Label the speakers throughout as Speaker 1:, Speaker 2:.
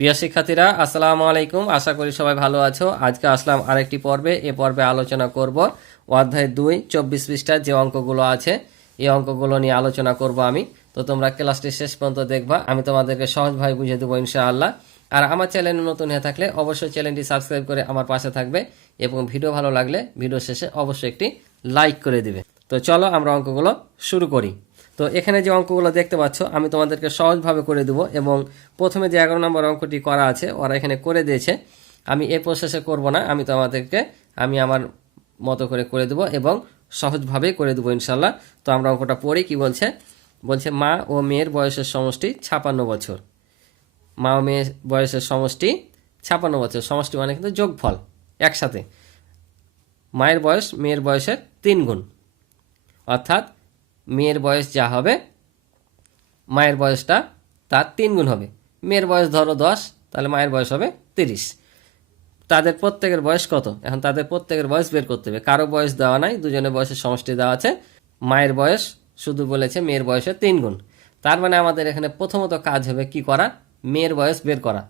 Speaker 1: প্রিয় শিক্ষার্থীরা, আসসালামু আলাইকুম। আশা করি সবাই ভালো আছো। আজকে আসলাম আরেকটি পর্বে। এ পর্বে আলোচনা করব অধ্যায় দুই, চব্বিশ পৃষ্ঠার যে অঙ্কগুলো আছে, এই অঙ্কগুলো নিয়ে আলোচনা করব আমি। তো তোমরা ক্লাসটি শেষ পর্যন্ত দেখবা। আমি তোমাদেরকে সহজভাবে বুঝে দেবো ইনশাআল্লাহ। আর আমার চ্যানেল নতুন হয়ে থাকলে অবশ্যই চ্যানেলটি সাবস্ক্রাইব করে আমার পাশে থাকবে এবং ভিডিও ভালো লাগলে ভিডিও শেষে অবশ্যই একটি লাইক করে দিবে। তো চলো আমরা অঙ্কগুলো শুরু করি। তো এখানে যে অঙ্কগুলো দেখতে পাচ্ছ, আমি তোমাদেরকে সহজভাবে করে দেবো এবং প্রথমে যে এগারো নম্বর অঙ্কটি করা আছে, ওরা এখানে করে দিয়েছে। আমি এ প্রসেসে করব না, আমি তোমাদেরকে, আমি আমার মতো করে করে দেবো এবং সহজভাবেই করে দেবো ইনশাল্লাহ তো আমরা অঙ্কটা পড়ি, কি বলছে? বলছে, মা ও মেয়ের বয়সের সমষ্টি ছাপান্ন বছর। মা ও মেয়ের বয়সের সমষ্টি ছাপান্ন বছর। সমষ্টি মানে কিন্তু যোগফল, একসাথে। মায়ের বয়স, মেয়ের বয়সের তিন গুণ অর্থাৎ মেয়ের বয়স যা হবে, মায়ের বয়সটা তার তিন গুণ হবে। মেয়ের বয়স ধরো দশ, তাহলে মায়ের বয়স হবে তিরিশ। তাদের প্রত্যেকের বয়স কত? এখন তাদের প্রত্যেকের বয়স বের করতে হবে। কারও বয়স দেওয়া নাই, দুজনের বয়সের সমষ্টি দেওয়া আছে। মায়ের বয়স শুধু বলেছে মেয়ের বয়সের তিন গুণ। তার মানে আমাদের এখানে প্রথমত কাজ হবে কি করা? মেয়ের বয়স বের করা।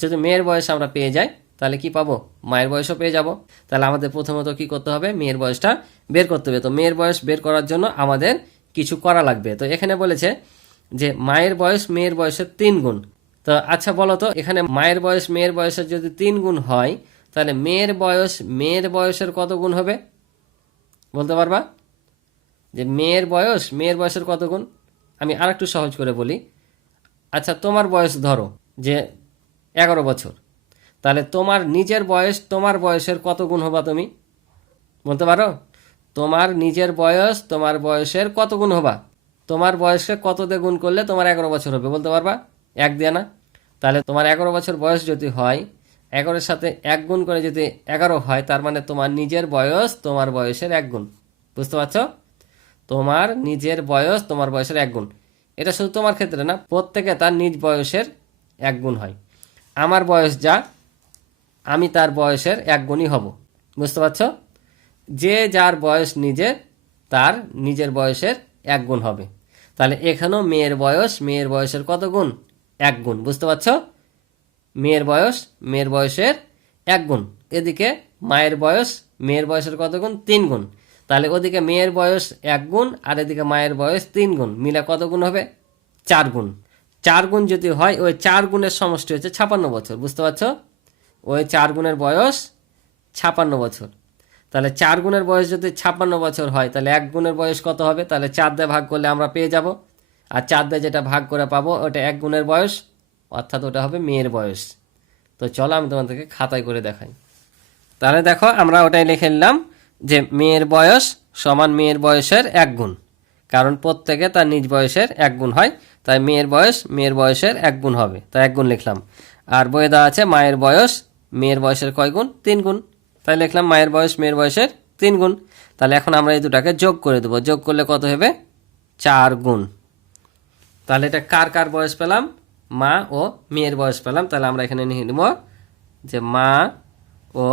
Speaker 1: যদি মেয়ের বয়স আমরা পেয়ে যাই, তাহলে কি পাবো? মায়ের বয়সও পেয়ে যাব। তাহলে আমাদের প্রথমত কি করতে হবে? মেয়ের বয়সটা বের করতে হবে। তো মেয়ের বয়স বের করার জন্য আমাদের কিছু করা লাগবে। তো এখানে বলেছে যে, মায়ের বয়স মেয়ের বয়সের তিন গুণ। তো আচ্ছা বলো তো, এখানে মায়ের বয়স মেয়ের বয়সের যদি তিন গুণ হয়, তাহলে মেয়ের বয়স মেয়ের বয়সের কত গুণ হবে? বলতে পারবা? যে মেয়ের বয়স মেয়ের বয়সের কত গুণ? আমি আর একটু সহজ করে বলি। আচ্ছা তোমার বয়স ধরো যে এগারো বছর। তাহলে তোমার নিজের বয়স তোমার বয়সের কত গুণ হবা তুমি? বলতে পারো? তোমার নিজের বয়স, তোমার বয়সের কত গুণ হবা? তোমার বয়সকে কত দিয়ে গুণ করলে তোমার এগারো বছর হবে, বলতে পারবা? এক দিয়ে না? তাহলে তোমার এগারো বছর বয়স যদি হয়, এগারোর সাথে এক গুণ করে যদি এগারো হয়, তার মানে তোমার নিজের বয়স, তোমার বয়সের এক গুণ। বুঝতে পারছ? তোমার নিজের বয়স, তোমার বয়সের এক গুণ। এটা শুধু তোমার ক্ষেত্রে না, প্রত্যেকে তার নিজ বয়সের এক গুণ হয়। আমার বয়স যা, আমি তার বয়সের এক গুণই হব। বুঝতে পারছ? যে যার বয়স নিজের, তার নিজের বয়সের এক গুণ হবে। তাহলে এখানেও মেয়ের বয়স, মেয়ের বয়সের কত গুণ? এক গুণ। বুঝতে পারছ? মেয়ের বয়স, মেয়ের বয়সের এক গুণ। এদিকে মায়ের বয়স, মেয়ের বয়সের কত গুণ? তিন গুণ। তাহলে ওদিকে মেয়ের বয়স এক গুণ আর এদিকে মায়ের বয়স তিন গুণ। মিলে কত গুণ হবে? চার গুণ। চার গুণ যদি হয়, ওই চার গুণের সমষ্টি হচ্ছে ছাপান্ন বছর। বুঝতে পারছ? ওই চার গুণের বয়স ছাপান্ন বছর। তাহলে চার গুণের বয়স যদি ছাপ্পান্ন বছর হয়, তাহলে এক গুণের বয়স কত হবে? তাহলে চার দিয়ে ভাগ করলে আমরা পেয়ে যাব। আর চার দিয়ে যেটা ভাগ করে পাবো, ওটা এক গুণের বয়স, অর্থাৎ ওটা হবে মেয়ের বয়স। তো চলো আমি তোমাদেরকে খাতায় করে দেখাই। তাহলে দেখো, আমরা ওটাই লিখে নিলাম যে মেয়ের বয়স সমান মেয়ের বয়সের এক গুণ। কারণ প্রত্যেকে তার নিজ বয়সের এক গুণ হয়, তাই মেয়ের বয়স মেয়ের বয়সের এক গুণ হবে। তাই এক গুণ লিখলাম। আর বইয়ে দেওয়া আছে, মায়ের বয়স মেয়ের বয়সের কয় গুণ? তিন গুণ। তাই লিখলাম মায়ের বয়স, মেয়ের বয়সের তিন গুণ। তাহলে এখন আমরা এই দুটাকে যোগ করে দেবো। যোগ করলে কত হবে? চার গুণ। তাহলে এটা কার কার বয়স পেলাম? মা ও মেয়ের বয়স পেলাম। তাহলে আমরা এখানে নিয়ে নেব যে মা ও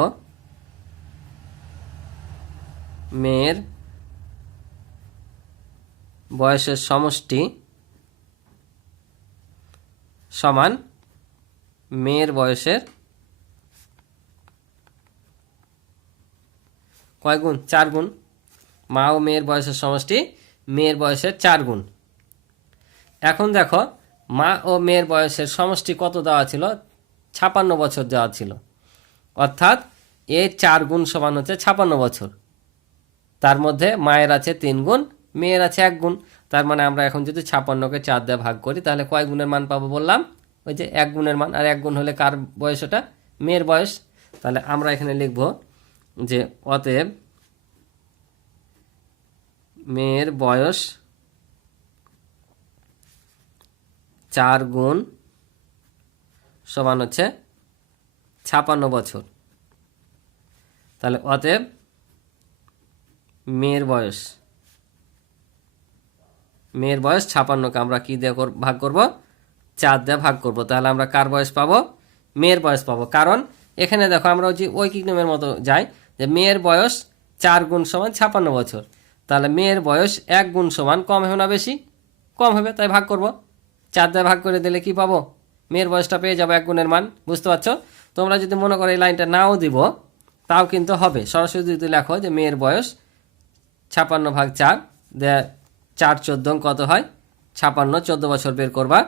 Speaker 1: মেয়ের বয়সের সমষ্টি সমান মেয়ের বয়সের কয় গুণ? চার গুণ। মা ও মেয়ের বয়সের সমষ্টি, মেয়ের বয়সের চার গুণ। এখন দেখো, মা ও মেয়ের বয়সের সমষ্টি কত দেওয়া ছিল? ছাপান্ন বছর দেওয়া ছিল। অর্থাৎ এর চার গুণ সমান হচ্ছে ছাপান্ন বছর। তার মধ্যে মায়ের আছে তিন গুণ, মেয়ের আছে এক গুণ। তার মানে আমরা এখন যদি ছাপান্নকে চার দিয়ে ভাগ করি, তাহলে কয় গুণের মান পাবো বললাম? ওই যে এক গুণের মান। আর এক গুণ হলে কার বয়স ওটা? মেয়ের বয়স। তাহলে আমরা এখানে লিখব যে অতএব মেয়ের বয়স চার গুণ সমান হচ্ছে ছাপান্ন বছর। তাহলে অতএব মেয়ের বয়স মেয়ের বয়স ছাপান্নকে আমরা কি দিয়ে ভাগ করব? চার দিয়ে ভাগ করব। তাহলে আমরা কার বয়স পাবো? মেয়ের বয়স পাবো। কারণ এখানে দেখো আমরা ওই যে ঐকিক নিয়মের মতো যাই যে মেয়ের বয়স চার গুণ সমান ছাপান্ন বছর। তাহলে মেয়ের বয়স এক গুণ সমান কম হবে না বেশি? কম হবে, তাই ভাগ করব। চার দিয়ে ভাগ করে দিলে কি পাবো? মেয়ের বয়সটা পেয়ে যাব এক গুণের মান, বুঝতে পারছ? তোমরা যদি মনে করো এই লাইনটা নাও দিব, তাও কিন্তু হবে। সরাসরি যদি লেখো যে মেয়ের বয়স ছাপান্ন ভাগ চার দে চার চোদ্দ কত হয়? ছাপান্ন, চোদ্দ বছর বের করবা,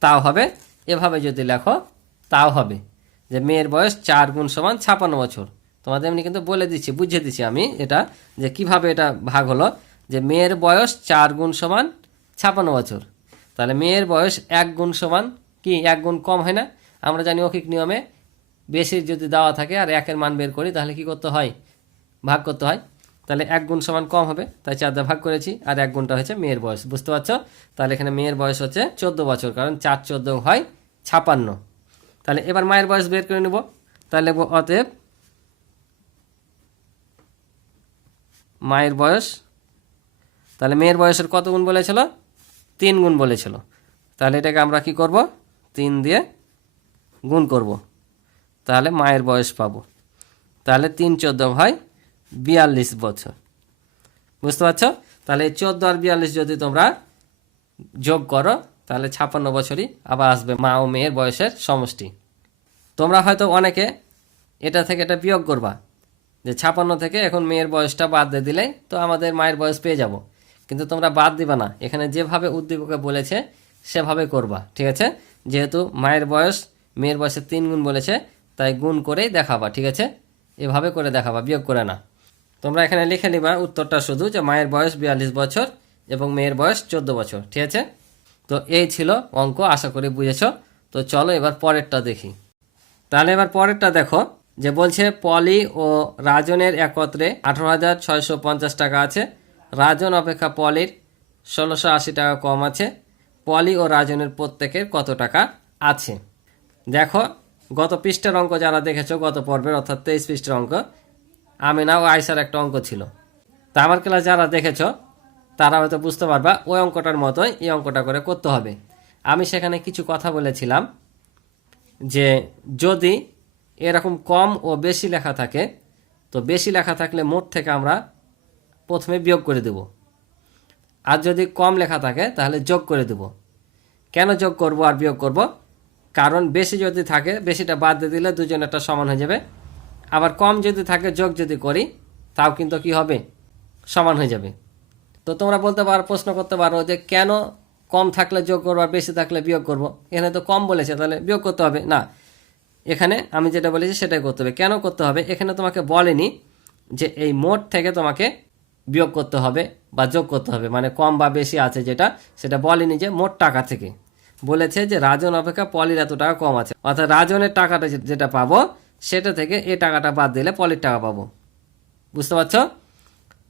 Speaker 1: তাও হবে। এভাবে যদি লেখো, তাও হবে। যে মেয়ের বয়স চার গুণ সমান ছাপান্ন বছর। তোমাদের এমনি কিন্তু বলে দিচ্ছি, বুঝিয়ে দিচ্ছি আমি এটা, যে কীভাবে এটা ভাগ হলো, যে মেয়ের বয়স চার গুণ সমান ছাপান্ন বছর। তাহলে মেয়ের বয়স এক গুণ সমান কি, এক গুণ কম হয় না? আমরা জানি অকিক নিয়মে বেশি যদি দেওয়া থাকে আর একের মান বের করি, তাহলে কি করতে হয়? ভাগ করতে হয়। তাহলে এক গুণ সমান কম হবে, তাই চার ভাগ করেছি, আর এক গুণটা হচ্ছে মেয়ের বয়স, বুঝতে পারছ? তাহলে এখানে মেয়ের বয়স হচ্ছে চোদ্দ বছর, কারণ চার চোদ্দ হয় ছাপান্ন। তাহলে এবার মায়ের বয়স বের করে নেব। তাহলে অতএব মায়ের বয়স, তাহলে মেয়ের বয়সের কত গুণ বলেছিল? তিন গুণ বলেছিল। তাহলে এটাকে আমরা কি করব? তিন দিয়ে গুণ করব। তাহলে মায়ের বয়স পাবো। তাহলে তিন চোদ্দ হয় বিয়াল্লিশ বছর। বুঝতে পারছ? তাহলে চোদ্দ আর বিয়াল্লিশ যদি তোমরা যোগ করো, তাহলে ছাপ্পান্ন বছরই আবার আসবে মা ও মেয়ের বয়সের সমষ্টি। তোমরা হয়তো অনেকে এটা থেকে এটা বিয়োগ করবা। যে ছাপান্ন থেকে এখন মেয়ের বয়সটা বাদ দিয়ে দিলেই তো আমাদের মায়ের বয়স পেয়ে যাব। কিন্তু তোমরা বাদ দিবা না। এখানে যেভাবে উদ্দীপকে বলেছে, সেভাবে করবা, ঠিক আছে? যেহেতু মায়ের বয়স, মেয়ের বয়সে তিন গুণ বলেছে, তাই গুণ করেই দেখাবা, ঠিক আছে? এভাবে করে দেখাবা, বিয়োগ করে না। তোমরা এখানে লিখে নিবা উত্তরটা শুধু যে মায়ের বয়স বিয়াল্লিশ বছর এবং মেয়ের বয়স চোদ্দ বছর, ঠিক আছে? তো এই ছিল অঙ্ক, আশা করি বুঝেছ। তো চলো এবার পরেরটা দেখি। তাহলে এবার পরেরটা দেখো। যে বলছে পলি ও রাজনের একত্রে আঠারো হাজার ছয়শো পঞ্চাশ টাকা আছে। রাজন অপেক্ষা পলির ষোলোশো আশি টাকা কম আছে। পলি ও রাজনের প্রত্যেকের কত টাকা আছে? দেখো, গত পৃষ্ঠের অঙ্ক যারা দেখেছ, গত পর্বের অর্থাৎ তেইশ পৃষ্ঠের অঙ্ক, আমিনা ও আয়সার একটা অঙ্ক ছিল। তা আমার ক্লাস যারা দেখেছ, তারা হয়তো বুঝতে পারবা, ওই অঙ্কটার মতোই এই অঙ্কটা করে করতে হবে। আমি সেখানে কিছু কথা বলেছিলাম যে যদি এরকম কম ও বেশি লেখা থাকে, তো বেশি লেখা থাকলে মোট থেকে আমরা প্রথমে বিয়োগ করে দেব। আর যদি কম লেখা থাকে, তাহলে যোগ করে দেব। কেন যোগ করব আর বিয়োগ করব? কারণ বেশি যদি থাকে, বেশিটা বাদ দিয়ে দিলে দুজনেরটা সমান হয়ে যাবে। আবার কম যদি থাকে, যোগ যদি করি, তাও কিন্তু কি হবে? সমান হয়ে যাবে। তো তোমরা বলতে পারো, প্রশ্ন করতে পারো যে কেন কম থাকলে যোগ করব আর বেশি থাকলে বিয়োগ করব? এখানে তো কম বলেছে, তাহলে বিয়োগ করতে হবে। না এখানে আমি যেটা বলেছি সেটাই করতে হবে। কেন করতে হবে? এখানে তোমাকে বলেনি যে এই মোট থেকে তোমাকে বিয়োগ করতে হবে বা যোগ করতে হবে মানে কম বা বেশি আছে যেটা, সেটা বলেনি যে মোট টাকা থেকে। বলেছে যে রাজন অপেক্ষা পলির এত টাকা কম আছে। অর্থাৎ রাজনের টাকাটা যেটা পাবো, সেটা থেকে এ টাকাটা বাদ দিলে পলির টাকা পাবো। বুঝতে পারছ?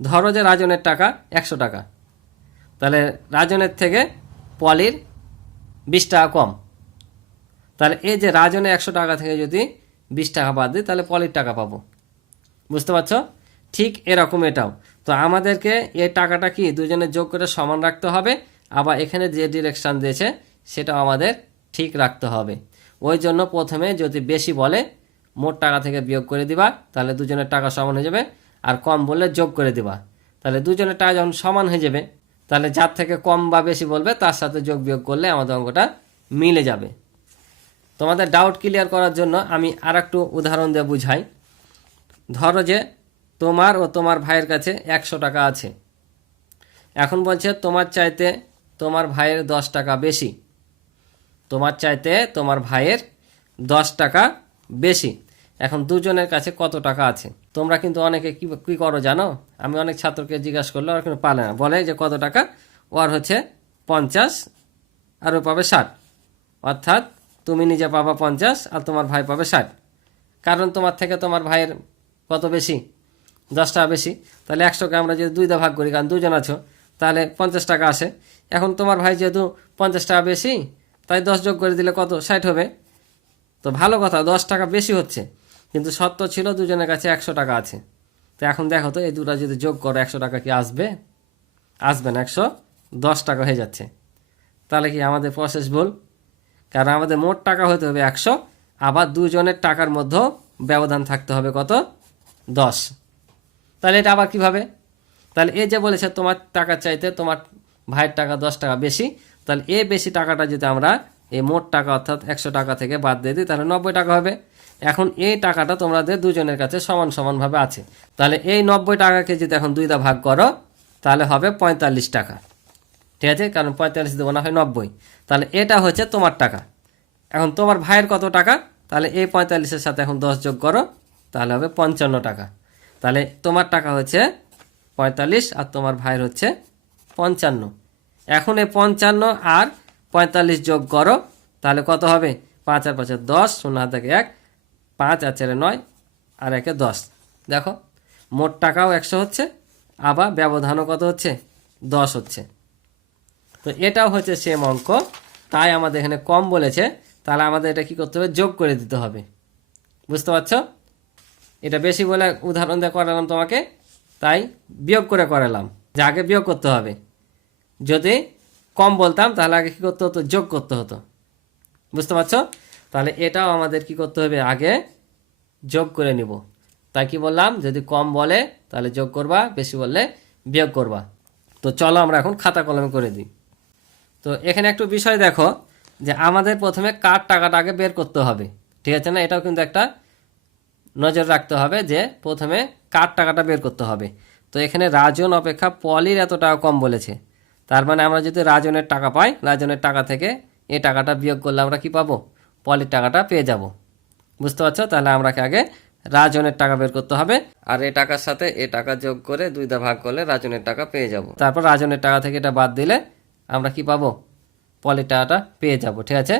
Speaker 1: ধরো যে রাজনের টাকা একশো টাকা। তাহলে রাজনের থেকে পলির বিশ টাকা কম। তাহলে এই যে রাজনে একশো টাকা থেকে যদি বিশ টাকা বাদ দিই, তাহলে পলির টাকা পাবো। বুঝতে পারছ? ঠিক এরকম এটাও। তো আমাদেরকে এই টাকাটা কি দুজনে যোগ করে সমান রাখতে হবে, আবার এখানে যে ডিরেকশান দিয়েছে সেটাও আমাদের ঠিক রাখতে হবে। ওই জন্য প্রথমে যদি বেশি বলে মোট টাকা থেকে বিয়োগ করে দিবা, তাহলে দুজনের টাকা সমান হয়ে যাবে। আর কম বললে যোগ করে দিবা। তাহলে দুজনের টাকা যখন সমান হয়ে যাবে, তাহলে যার থেকে কম বা বেশি বলবে, তার সাথে যোগ বিয়োগ করলে আমাদের অঙ্কটা মিলে যাবে। তোমাদের ডাউট ক্লিয়ার করার জন্য আমি আর একটু উদাহরণ দিয়ে বুঝাই। ধরো যে তোমার ও তোমার ভাইয়ের কাছে একশো টাকা আছে। এখন বলছে, তোমার চাইতে তোমার ভাইয়ের দশ টাকা বেশি। তোমার চাইতে তোমার ভাইয়ের দশ টাকা বেশি। এখন দুজনের কাছে কত টাকা আছে? তোমরা কিন্তু অনেকে কী কী করো জানো? আমি অনেক ছাত্রকে জিজ্ঞাসা করলে ওরা কিন্তু পারে না। বলে যে কত টাকা? ওর হচ্ছে পঞ্চাশ, আর ও পাবে ষাট। অর্থাৎ তুমি নিজে পাবা পঞ্চাশ আর তোমার ভাই পাবে ষাট। কারণ তোমার থেকে তোমার ভাইয়ের কত বেশি? দশ টাকা বেশি। তাহলে একশোকে আমরা যদি দুই দা ভাগ করি, কারণ দুজন আছো, তাহলে পঞ্চাশ টাকা আসে। এখন তোমার ভাই যেহেতু পঞ্চাশ টাকা বেশি, তাই দশ যোগ করে দিলে কত? ষাট হবে। তো ভালো কথা, দশ টাকা বেশি হচ্ছে। কিন্তু সত্য ছিল দুজনের কাছে একশো টাকা আছে। তো এখন দেখো তো, এই দুটা যদি যোগ করো, একশো টাকা কি আসবে? আসবে না, একশো দশ টাকা হয়ে যাচ্ছে। তাহলে কি আমাদের প্রসেস ভুল? কারণ আমাদের মোট টাকা হতে হবে একশো, আবার দুজনের টাকার মধ্যেও ব্যবধান থাকতে হবে কত? দশ। তাহলে এটা আবার কীভাবে? তাহলে এ যে বলেছে তোমার টাকা চাইতে তোমার ভাইয়ের টাকা দশ টাকা বেশি, তাহলে এ বেশি টাকাটা যদি আমরা এই মোট টাকা অর্থাৎ একশো টাকা থেকে বাদ দিয়ে দিই, তাহলে নব্বই টাকা হবে। এখন এই টাকাটা তোমাদের দুজনের কাছে সমান সমানভাবে আছে। তাহলে এই নব্বই টাকাকে যদি এখন দুইটা ভাগ করো, তাহলে হবে পঁয়তাল্লিশ টাকা। ঠিক আছে? কারণ পঁয়তাল্লিশ দেবো না হয় নব্বই। তাহলে এটা হচ্ছে তোমার টাকা। এখন তোমার ভাইয়ের কত টাকা? তাহলে এই পঁয়তাল্লিশের সাথে এখন দশ যোগ করো, তাহলে হবে পঞ্চান্ন টাকা। তাহলে তোমার টাকা হচ্ছে পঁয়তাল্লিশ আর তোমার ভাইয়ের হচ্ছে পঞ্চান্ন। এখন এই পঞ্চান্ন আর পঁয়তাল্লিশ যোগ করো, তাহলে কত হবে? পাঁচ আর পাঁচে দশ, শূন্য হাত থেকে এক, পাঁচ আর চারে নয়, আর একে দশ। দেখো, মোট টাকাও একশো হচ্ছে, আবার ব্যবধানও কত হচ্ছে? দশ হচ্ছে। তো এটাও হচ্ছে সেম অঙ্ক। তাই আমাদের এখানে কম বলেছে। তাহলে আমাদের এটা কি করতে হবে? যোগ করে দিতে হবে। বুঝতে পারছ? এটা বেশি বলে উদাহরণ দিয়ে করালাম তোমাকে। তাই বিয়োগ করে করালাম। যে আগে বিয়োগ করতে হবে। যদি কম বলতাম, তাহলে আগে কী করতে হতো? যোগ করতে হতো। বুঝতে পারছ? তাহলে এটাও আমাদের কি করতে হবে? আগে যোগ করে নিব। তাই কি বললাম? যদি কম বলে, তাহলে যোগ করবা, বেশি বললে বিয়োগ করবা। তো চলো আমরা এখন খাতা কলমে করে দিই। তো এখানে একটু বিষয় দেখো, যে আমাদের প্রথমে কার টাকাটা আগে বের করতে হবে। ঠিক আছে না? এটাও কিন্তু একটা নজর রাখতে হবে যে প্রথমে কার টাকাটা বের করতে হবে। তো এখানে রাজন অপেক্ষা পলির এত টাকা কম বলেছে। তার মানে আমরা যদি রাজনের টাকা পাই, রাজনের টাকা থেকে এই টাকাটা বিয়োগ করলে আমরা কি পাবো? পলির টাকাটা পেয়ে যাব। বুঝতে পারছ? তাহলে আমরাকে আগে রাজনের টাকা বের করতে হবে আর এই টাকার সাথে এ টাকা যোগ করে দুইটা ভাগ করলে রাজনের টাকা পেয়ে যাব। তারপর রাজনের টাকা থেকে এটা বাদ দিলে আমরা কি পাবো? পলির টাকাটা পেয়ে যাব, ঠিক আছে?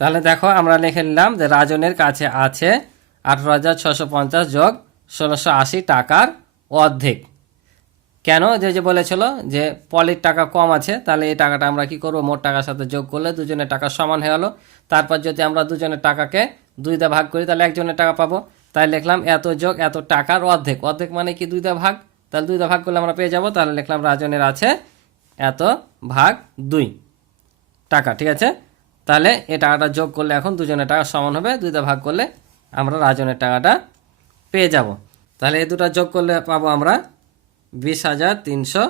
Speaker 1: তাহলে দেখো, আমরা লিখে নিলাম যে রাজনের কাছে আছে আঠারো হাজার ছশো পঞ্চাশ যোগ ষোলোশো আশি টাকার অর্ধেক। কেন? যে যে বলেছিল যে পলির টাকা কম আছে, তাহলে এই টাকাটা আমরা কি করব? মোট টাকার সাথে যোগ করলে দুজনের টাকা সমান হয়ে গেলো। তারপর যদি আমরা দুজনের টাকাকে দুইটা ভাগ করি, তাহলে একজনের টাকা পাবো। তাই লিখলাম এত যোগ, এত টাকার অর্ধেক। অর্ধেক মানে কি দুইটা ভাগ? তাহলে দুইটা ভাগ করলে আমরা পেয়ে যাব। তাহলে লিখলাম রাজনের আছে এত ভাগ দুই। টাকা, ঠিক আছে? তাহলে এ টাকাটা যোগ করলে এখন দুজনের টাকা সমান হবে, দুইটা ভাগ করলে আমরা রাজনের টাকাটা পেয়ে যাব। তাহলে এই দুটা যোগ করলে পাবো আমরা বিশ হাজার তিনশো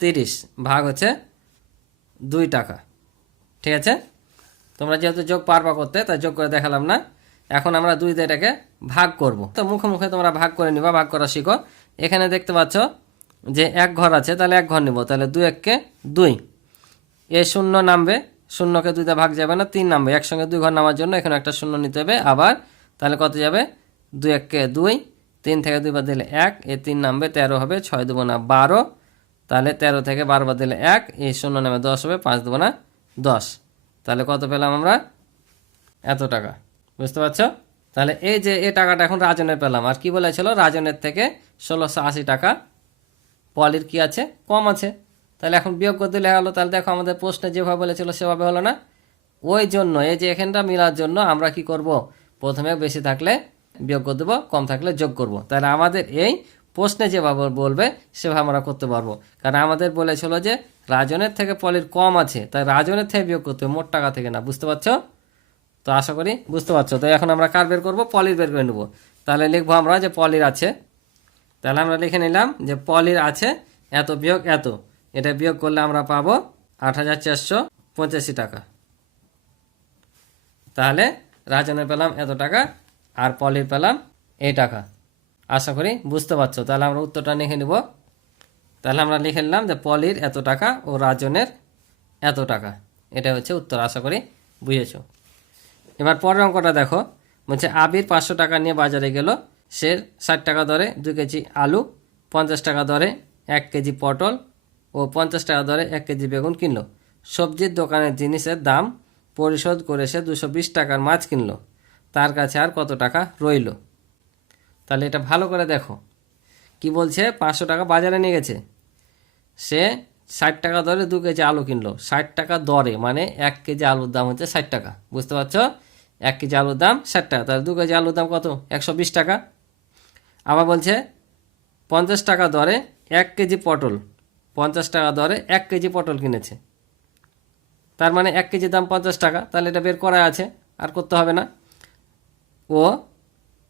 Speaker 1: তিরিশ, ভাগ হচ্ছে দুই টাকা। ঠিক আছে? তোমরা যেহেতু যোগ পারবা করতে, তাই যোগ করে দেখালাম না। এখন আমরা দুই এটাকে ভাগ করব। তো মুখে মুখে তোমরা ভাগ করে নিবা, ভাগ করা শিখো। এখানে দেখতে পাচ্ছ যে এক ঘর আছে, তাহলে এক ঘর নিব, তাহলে দুই এককে দুই। এ শূন্য নামবে, শূন্যকে দুইটা ভাগ যাবে না, তিন নামবে। একসঙ্গে দুই ঘর নামার জন্য এখানে একটা শূন্য নিতে হবে, আবার তাহলে কত যাবে? দুই এককে দুই, তিন থেকে দুই বাদ দিলে এক, এ তিন নামবে, তেরো হবে, ছয় দেবো না, বারো। তাহলে তেরো থেকে বারো বাদ দিলে এক এই শূন্য নামে দশ হবে, পাঁচ দেবো না, দশ। তাহলে কত পেলাম আমরা? এত টাকা। বুঝতে পারছ? তাহলে এই যে এ টাকাটা এখন রাজনের পেলাম, আর কি বলেছিল? রাজনের থেকে ষোলোশো আশি টাকা। পলির কি আছে? কম আছে। তাহলে এখন বিয়োগ করতে দিলে হলো, তাহলে দেখো আমাদের প্রশ্নে যেভাবে বলেছিল সেভাবে হলো না? ওই জন্য, এই যে এখানটা মিলার জন্য আমরা কি করব? প্রথমে বেশি থাকলে বিয়োগ করে দেবো, কম থাকলে যোগ করব। তাহলে আমাদের এই প্রশ্নে যেভাবে বলবে, সেভাবে আমরা করতে পারব। কারণ আমাদের বলেছিল যে রাজনের থেকে পলির কম আছে, তাই রাজনের থেকে বিয়োগ করতে হবে, মোট টাকা থেকে না, বুঝতে পারছ? তো আশা করি বুঝতে পারছ। তো এখন আমরা কার বের করব? পলির বের করে নেব। তাহলে লিখব আমরা যে পলির আছে তাহলে আমরা লিখে নিলাম যে পলির আছে এত বিয়োগ এত। এটা বিয়োগ করলে আমরা পাবো আট হাজার চারশো পঁচাশি টাকা। তাহলে রাজনের পেলাম এত টাকা আর পলির পেলাম এই টাকা। আশা করি বুঝতে পারছ। তাহলে আমরা উত্তরটা লিখে নিব। তাহলে আমরা লিখে নিলাম যে পলির এত টাকা ও রাজনের এত টাকা। এটা হচ্ছে উত্তর, আশা করি বুঝেছ। এবার পরের অঙ্কটা দেখো। বলছে আবির পাঁচশো টাকা নিয়ে বাজারে গেল। সে ষাট টাকা দরে দু কেজি আলু, পঞ্চাশ টাকা দরে এক কেজি পটল ও পঞ্চাশ টাকা দরে এক কেজি বেগুন কিনলো। সবজির দোকানের জিনিসের দাম পরিশোধ করে সে দুশো বিশ টাকার মাছ কিনলো। তার কাছে আর কত টাকা রইল? তাহলে এটা ভালো করে দেখো। কি বলছে? পাঁচশো টাকা বাজারে নিয়ে গেছে। সে ষাট টাকা দরে দু কেজি আলু কিনলো। ষাট টাকা দরে মানে এক কেজি আলুর দাম হচ্ছে ষাট টাকা। বুঝতে পারছ? এক কেজি আলুর দাম ষাট টাকা। তাহলে দু কেজি আলুর দাম কত? একশো বিশ টাকা। আবার বলছে, পঞ্চাশ টাকা দরে এক কেজি পটল। পঞ্চাশ টাকা দরে এক কেজি পটল কিনেছে। তার মানে এক কেজি দাম পঞ্চাশ টাকা, তাহলে এটা বের করা আছে, আর করতে হবে না। ও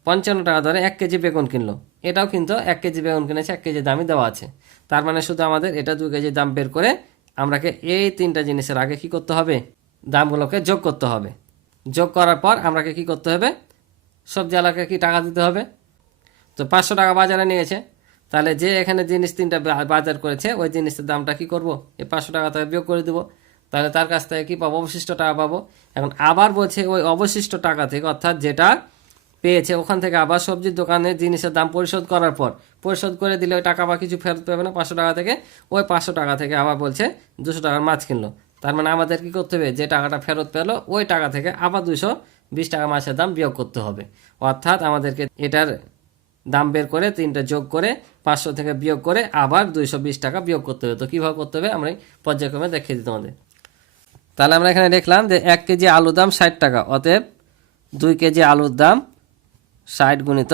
Speaker 1: পঞ্চান্ন টাকা দরে এক কেজি বেগুন কিনলো। এটাও কিন্তু এক কেজি বেগুন কিনেছে, এক কেজি দামই দেওয়া আছে। তার মানে শুধু আমাদের এটা দু কেজি দাম বের করে আমরাকে এই তিনটা জিনিসের আগে কি করতে হবে? দামগুলোকে যোগ করতে হবে। যোগ করার পর আমরাকে কি করতে হবে? সবজি আলাকে কি টাকা দিতে হবে? তো পাঁচশো টাকা বাজারে নিয়েছে। তাহলে যে এখানে জিনিস তিনটা বাজার করেছে, ওই জিনিসের দামটা কি করব? এই পাঁচশো টাকা থেকে বিয়োগ করে দেবো। তাহলে তার কাছ থেকে কী পাবো? অবশিষ্ট টাকা পাবো। এখন আবার বলছে ওই অবশিষ্ট টাকা থেকে, অর্থাৎ যেটা পেয়েছে ওখান থেকে আবার সবজির দোকানে জিনিসের দাম পরিশোধ করার পর, পরিশোধ করে দিলে ওই টাকা বা কিছু ফেরত পাবে না পাঁচশো টাকা থেকে, ওই পাঁচশো টাকা থেকে আবার বলছে দুশো টাকার মাছ কিনলো। তার মানে আমাদের কি করতে হবে? যে টাকাটা ফেরত পেল, ওই টাকা থেকে আবার দুশো বিশ টাকা মাছের দাম বিয়োগ করতে হবে। অর্থাৎ আমাদেরকে এটার দাম বের করে তিনটা যোগ করে পাঁচশো থেকে বিয়োগ করে আবার দুইশো বিশ টাকা বিয়োগ করতে হবে। তো কীভাবে করতে হবে? আমরা পর্যায়ক্রমে দেখিয়ে দিই তোমাদের। তাহলে আমরা এখানে দেখলাম যে এক কেজি আলুর দাম ষাট টাকা, অতএব দুই কেজি আলুর দাম ষাট গুণিত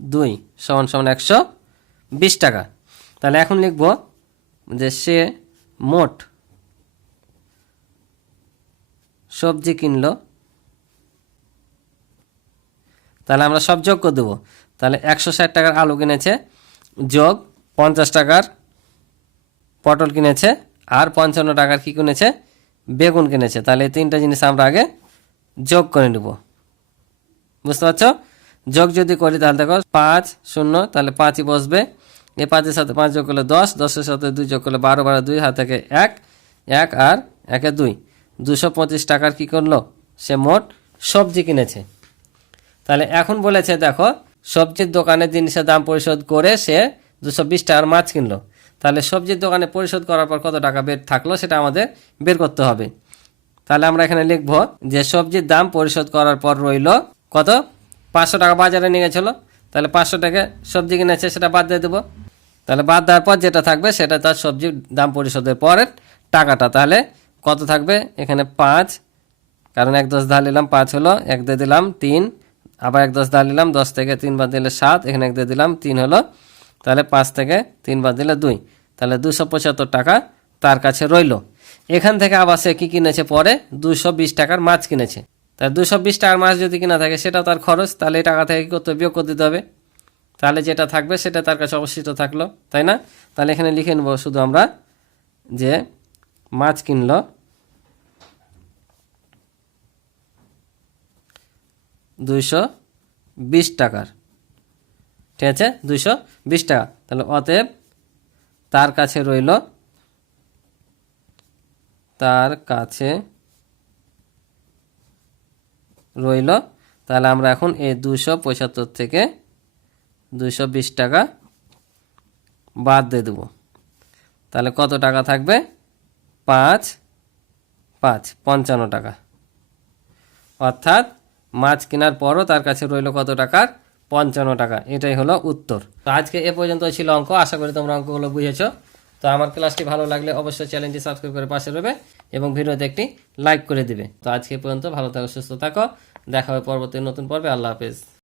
Speaker 1: দুই সমান সমান একশো বিশ টাকা। তাহলে এখন লিখব যে সে মোট সবজি কিনলো তাহলে আমরা সব যোগ করে দেবো। তাহলে একশো ষাট টাকার আলু কিনেছে, যোগ পঞ্চাশ টাকার পটল কিনেছে, আর পঞ্চান্ন টাকার কী কিনেছে? বেগুন কিনেছে। তাহলে এই তিনটা জিনিস আমরা আগে যোগ করে নেব। বুঝতে পারছ? যোগ যদি করি তাহলে দেখো পাঁচ শূন্য, তাহলে পাঁচই বসবে। এই পাঁচের সাথে পাঁচ যোগ করলে দশ, দশের সাথে দুই যোগ করলে বারো বারো দুই, হাত থেকে এক এক আর একে দুই। দুশো পঁচিশ টাকার কি করল? সে মোট সবজি কিনেছে। তাহলে এখন বলেছে, দেখো, সবজির দোকানে জিনিসের দাম পরিশোধ করে সে দুশো বিশ টাকার মাছ কিনলো। তাহলে সবজির দোকানে পরিশোধ করার পর কত টাকা বের থাকল সেটা আমাদের বের করতে হবে। তাহলে আমরা এখানে লিখব যে সবজির দাম পরিশোধ করার পর রইল কত? পাঁচশো টাকা বাজারে নিয়ে গেছিল। তাহলে পাঁচশো টাকা সবজি কিনেছে, সেটা বাদ দিয়ে দেবো। তাহলে বাদ দেওয়ার পর যেটা থাকবে সেটা তার সবজির দাম পরিশোধের পরের টাকাটা। তাহলে কত থাকবে? এখানে পাঁচ। কারণ এক দশ ধার নিলাম, পাঁচ হলো, এক দিয়ে দিলাম তিন। আবার এক দশ ধার নিলাম, দশ থেকে তিন বাদ দিলে সাত, এখানে এক দিয়ে দিলাম, তিন হলো, তাহলে পাঁচ থেকে তিন বাদ দিলে দুই, তাহলে দুশো পঁচাত্তর টাকা তার কাছে রইল। এখান থেকে আবার সে কী কিনেছে পরে? দুশো বিশ টাকার মাছ কিনেছে। তাহলে দুশো বিশ টাকার মাছ যদি কিনা থাকে সেটা তার খরচ, তাহলে এই টাকা থেকে কী করতে? বিয়োগ করে দিতে হবে। তাহলে যেটা থাকবে, সেটা তার কাছে অবশিষ্ট থাকল, তাই না? তাহলে এখানে লিখে নেব শুধু আমরা যে মাছ কিনলো দুইশো বিশ টাকার। ঠিক আছে? দুইশো বিশ টাকা। তাহলে অতএব তার কাছে রইল, তার কাছে রইল। তাহলে আমরা এখন এই দুশো পঁচাত্তর থেকে দুশো বিশ টাকা বাদ দিয়ে দেবো। তাহলে কত টাকা থাকবে? পাঁচ পাঁচ, পঞ্চান্ন টাকা। অর্থাৎ মাছ কেনার পরও তার কাছে রইল কত টাকার? পঞ্চান্ন টাকা। এটাই হলো উত্তর। তো আজকে এ পর্যন্ত ছিল অঙ্ক। আশা করি তোমরা অঙ্কগুলো বুঝেছ। তো আমার ক্লাসটি ভালো লাগলে অবশ্যই চ্যানেলটি সাবস্ক্রাইব করে পাশে রবে এবং ভিডিওতে একটি লাইক করে দিবে। তো আজকে পর্যন্ত ভালো থাকো, সুস্থ থাকো। দেখা হবে পরবর্তী নতুন পর্বে। আল্লাহ হাফেজ।